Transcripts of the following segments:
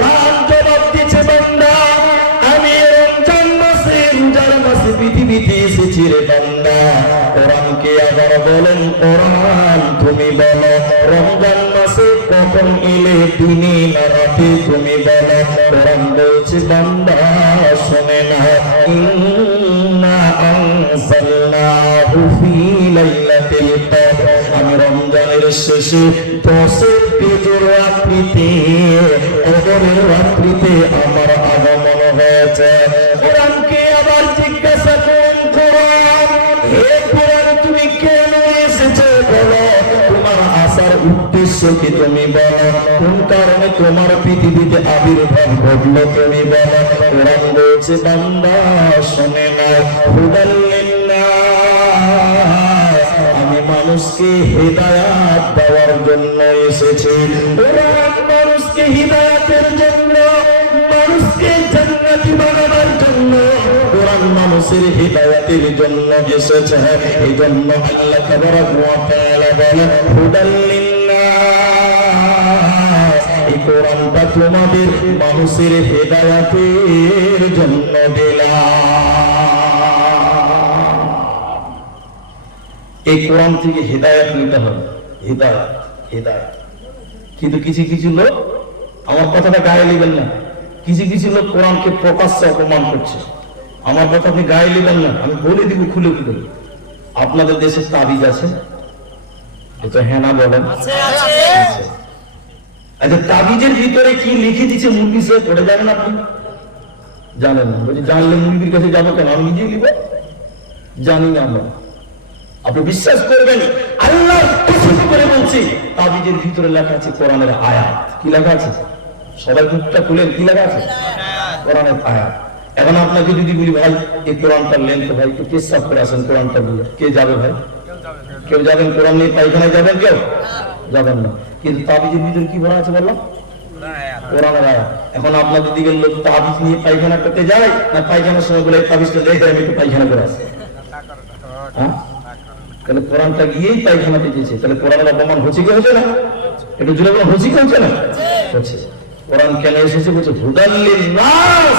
কোরআন জবাব দিচ্ছে বান্দা আমি রমজান মাসে পৃথিবীতে এসেছি রে বান্দা। কোরআনকে আবার বলেন কোরআন তুমি বলো রমজান মাসে কখন এলে দিনে না রাতে তুমি বলো। কোরআন বলছে বান্দা শোনে না ইন্না আনজালনাহু ফি লাইলাতিল কদর আমি রমজানের শেষে 10 পেজের রাত্রিতে কদরের রাত্রিতে আমার আগমন হয়েছে। কোরআনকে আবার জিজ্ঞাসা করেন কোরআন হে কোরআন তুমি কেন এসেছো বলো তোমার আসার উদ্দেশ্য কি তুমি বলো কোন কারণে তোমার পৃথিবীতে আবির্ভাব ঘটলো তুমি বলো। কোরআন বলছে বান্দা শোনে না হুদাল লিন্নাস আমি মানুষকে হিদায়াত দেওয়ার জন্য এসেছি। কোরআন মানুষকে হিদায়াতের জন্য মানুষকে জান্নাতি বানাবার জন্য কোরআন মানুষের হিদায়াতের জন্য এসেছে। এই জন্য আল্লাহ তাবারাক ওয়া তাআলা বলে হুদাল লিন্নাস এই কোরআনটা তোমাদের মানুষের হিদায়াতের জন্য দিলাম। এই কোরআন থেকে হিদায়াত নিতে হবে হিদায়াত হিদায়াত। কিন্তু কিছু কিছু লোক আমার কথাটা গায়ে নেবেন না কিছু কিছু লোক কোরআনকে প্রকাশ্যে অপমান করছে। আমার কথা আপনি গায়ে নেবেন না আমি বলে দিব খুলে খুলে। আপনাদের দেশে তাবিজ আছে এটা হ্যাঁ না বলেন আচ্ছা তাবিজের ভিতরে কি লিখে দিচ্ছে মুরগি সে পড়ে যাবেন আপনি জানেন না বলছি জানলে মুরগির কাছে যাবো কেন আমি নিজেই লিখব জানি না আমরা। আপনি বিশ্বাস করবেন আল্লাহ কসম করে বলছি তাবিজের ভিতরে লেখা আছে কোরআনের আয়াত। কি লেখা আছে সবাই মুখটা খুলেন কি লেখা আছে কোরআনের আয়াত। এখন আপনাকে যদি বলি ভাই এই কোরআনটা লেন তো ভাই একটু পেশাব করে আসেন কোরআনটা দিয়ে কে যাবে ভাই কেউ যাবেন কোরআন নিয়ে পায়খানায় যাবেন কেউ যাবেন না। কিন্তু তাবিজের ভিতরে কি বলা আছে বললাম কোরআনের আয়াত। এখন আপনাদের দিকে লোক তাবিজ নিয়ে পায়খানা করতে যায় না পায়খানার সময় বলে তাবিজটা দেখে আমি একটু পায়খানা করে আসি হ্যাঁ তাহলে কোরআনটা গিয়েই পায়খানাতে গিয়েছে তাহলে কোরআনের অপমান হচ্ছে কি হচ্ছে না একটু জুড়ে বলা হচ্ছে কি হচ্ছে না হচ্ছে। কোরআন কেন এসেছে বলছে হুদাল লিন্নাস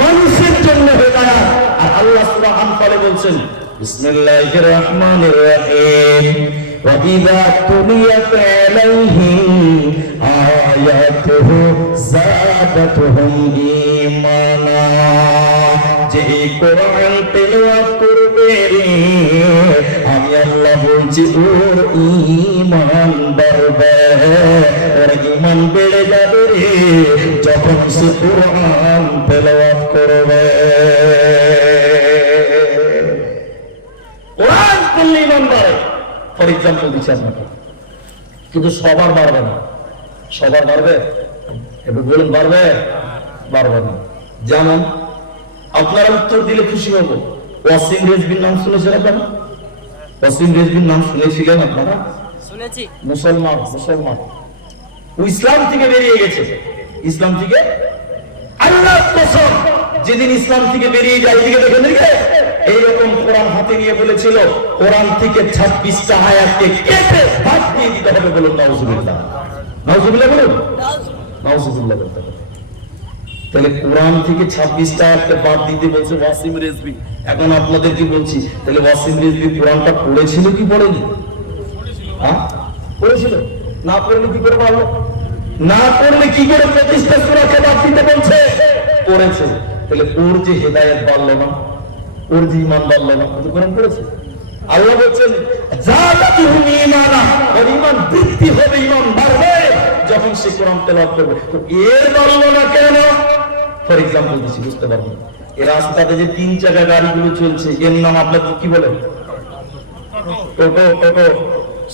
মানুষের জন্য হিদায়াত। আর আল্লাহ সূরা আনফালে বলছেন বিসমিল্লাহির রহমানির রহিম ওয়া ইযা তুলিয়াত আলাইহিম আয়াতুহু যাদাতুহুম ঈমানা যে কোরআন তেলাওয়াত করবে রে আমি আল্লাহ বলছি ওর ঈমান বাড়বে ওর ঈমান বেড়ে যাবে রে যখন সে কোরআন তেলাওয়াত করবে। কোরআন পড়লে ঈমান বাড়ে ফর এক্সাম্পল দিচ্ছি আপনাকে কিন্তু সবার বাড়বে না সবার বাড়বে এবার বলুন বাড়বে বাড়বে না। যেমন আপনারা উত্তর দিলে খুশি হবো ওয়াসিম রেজভির নাম শুনেছেন আপনারা ওয়াসিম রেজভির নাম শুনেছিলেন আপনারা শুনেছি মুসলমান মুসলমান ও ইসলাম থেকে বেরিয়ে গেছে ইসলাম থেকে আল্লাহর কসম যেদিন ইসলাম থেকে বেরিয়ে যায় এদিকে দেখেন এইরকম কোরআন হাতে নিয়ে বলেছিল কোরআন থেকে 26টা আয়াতকে কেটে বাদ দিয়ে দিতে হবে বলুন নাউজুবিল্লাহ নাউজুবিল্লাহ বলুন নাউজুবিল্লাহ বলতে হবে। তাহলে কোরআন থেকে 26টা আয়াতকে বাদ দিতে বলছে ওয়াসিম রেজভি। এখন আপনাদের কি বলছি তাহলে ওয়াসিম রেজভি কোরআনটা পড়েছিল কি পড়েনি হ্যাঁ পড়েছিল না পড়লে কি করে পারলো না পড়লে কি করে 25টা সূরাকে বাদ দিতে বলছে পড়েছে। তাহলে ওর যে হিদায়াত বাড়লো না ওর যে ঈমান বাড়লো না ও তো কোরআন পড়েছে। আল্লাহ বলছেন যাদাতুহুম ঈমানা ওর ঈমান বৃদ্ধি হবে ঈমান বাড়বে যখন সে কোরআন তেলাওয়াত করবে। তো এর বাড়লো না কেন ফর এক্সাম্পল দিচ্ছি বুঝতে পারবেন। এই রাস্তাতে যে 3 চাকা গাড়িগুলো চলছে এর নাম আপনাদের কি বলেন টোটো টোটো।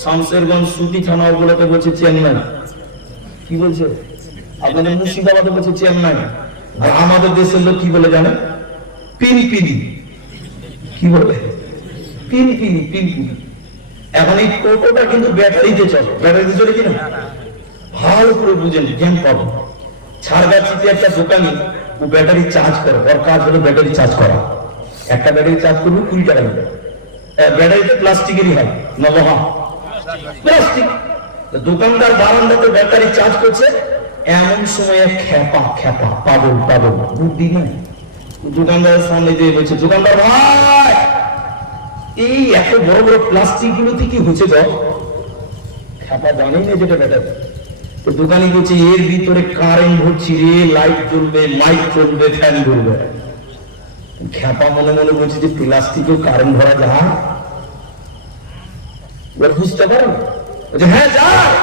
শামসেরগঞ্জ সুতি থানা ওগুলোতে বলছে চেন্নাই কি বলছে আপনাদের মুর্শিদাবাদে বলছে চেন্নাই। আর আমাদের দেশের লোক কি বলে জানেন পিনপিনি কি বলে পিনপিনি পিনপিনি। এখন এই টোটোটা কিন্তু ব্যাটারিতে চলে ব্যাটারিতে চলে কিনা ভালো করে বুঝেন জ্ঞান পাবেন। ছাড়গাছিতে একটা দোকানি ও ব্যাটারি চার্জ করে ওর কাজ হলো ব্যাটারি চার্জ করা। একটা ব্যাটারি চার্জ করবে 20 টাকা নেবে। ব্যাটারিতে প্লাস্টিকেরই হয় না লোহা প্লাস্টিক। দোকানদার বারান্দাতে ব্যাটারি চার্জ করছে এমন সময় খেপা খেপা পাগল পাগল বুদ্ধি নেই, দোকানদারের সামনে দিয়ে বলছে, দোকানদার ভাই এই এত বড় বড় প্লাস্টিক গুলোতে কি হচ্ছে? তো খেপা জানেই না যেটা বেটার। তো দোকানি বলছে এর ভিতরে কারেন্ট হচ্ছে রে, লাইট জ্বলবে, মাইক চলবে, ফ্যান জ্বলবে। খেপা মনে মনে বলছে যে প্লাস্টিকেও কারেন্ট ভরা যায়, বুঝতে পারেন? হ্যাঁ যায়।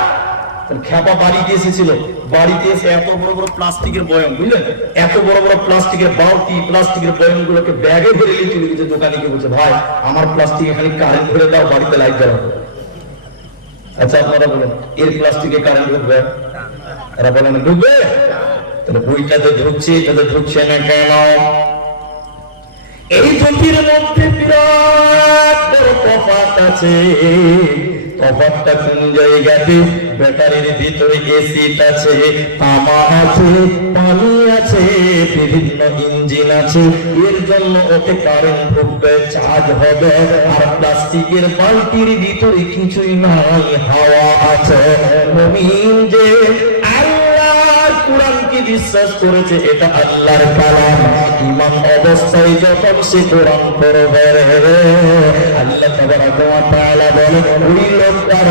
খেপা বাড়িতে এসেছিল, বাড়িতে এসে এত বড় বড় প্লাস্টিকের বয়াম, বুঝলেন, এত বড় বড় প্লাস্টিকের বালতি, প্লাস্টিকের বয়াম গুলোকে ব্যাগে ভরে নিয়ে চলে গেছে। দোকানিকে বলছে, ভাই আমার প্লাস্টিক এখানে কারেন্ট ভরে দাও, বাড়িতে লাইট জ্বালাবো। আচ্ছা আপনারা বলেন এর প্লাস্টিকে কারেন্ট ঢুকবে? এরা বলেন ঢুকবে। তাহলে বইটাতে ঢুকছে, এটাতে ঢুকছে না কেন? এই দুটির মধ্যে বিরাট বড় তফাৎ আছে। তফাৎটা কোন জায়গাতে? ব্যাটারির ভিতরে এসিড আছে, তামা আছে, পানি আছে, বিভিন্ন ইঞ্জিন আছে। এর জন্য ওতে কারেন্ট ঢুকবে, চার্জ হবে। আর প্লাস্টিকের বালতির ভিতরে কিছুই নাই, হাওয়া আছে। মুমিন যে আল্লাহর কোরআনকে বিশ্বাস করেছে, এটা আল্লাহর কালাম, ঈমান অবস্থায় যখন সে কোরআন পড়বে, আল্লাহ তাবারাক ওয়া তাআলা বলে ওই লোকটার